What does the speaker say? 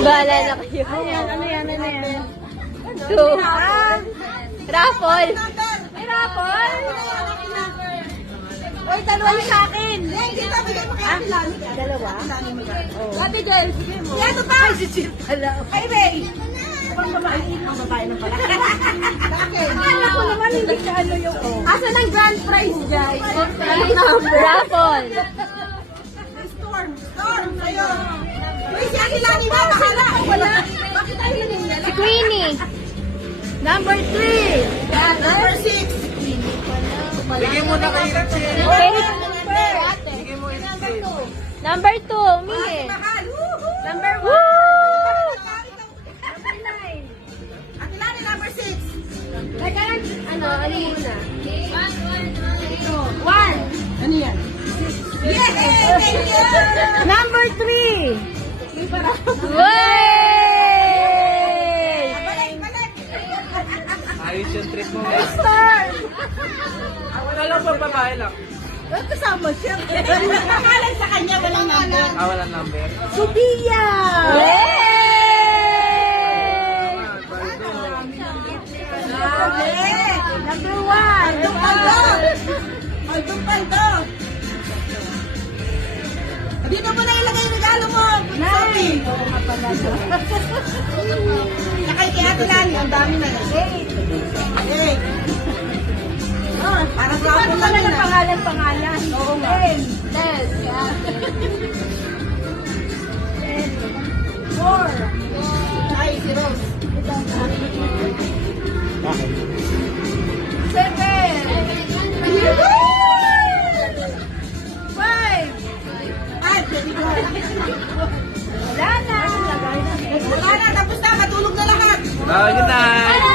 Bahala na kayo. Ano yan? Two. Raffle. May raffle? Uy, dalawa yung sa akin. Dalawa? Ate Jel, sige mo. Yan, ito pa! Ay, si Jel pala. Ay, Ray! Pang babae na pala. Akala ko naman, hindi ka ano yung... Asan ang grand prize, guys? Raffle. Storm, kayo. Uy, si Ate Lani ba? Bahala. Wala. Bakit tayo nangyayala? Si Queenie. Number 3. Number 6. Bigyan mo na kayo ng chill. Okay. Bigyan mo yung chill. Number 2, Mie. Number 1. Woo! Number 9. Ate Lani, number 6. Teka lang, ano muna? 1. Ano yan? Yes! Thank you! Number 3. Way! Balik! Ayos yung trip mo. Star! Wala lang po, babae lang. Kasama siya. Pangalan sa kanya, walang number. Walang number. Sophia! Yay! Number 1. Aldong Paldo. Dito mo na ilagay yung regalo mo. Sophie. Nakay kay Ate Lani. Ang dami na. 8. Oh, para sa ako lang na. Pangalan. Oo nga. 10. 4. Ay, si Rose. 7. 5. Wala na. Tapos na. Matulog na lahat. Good night.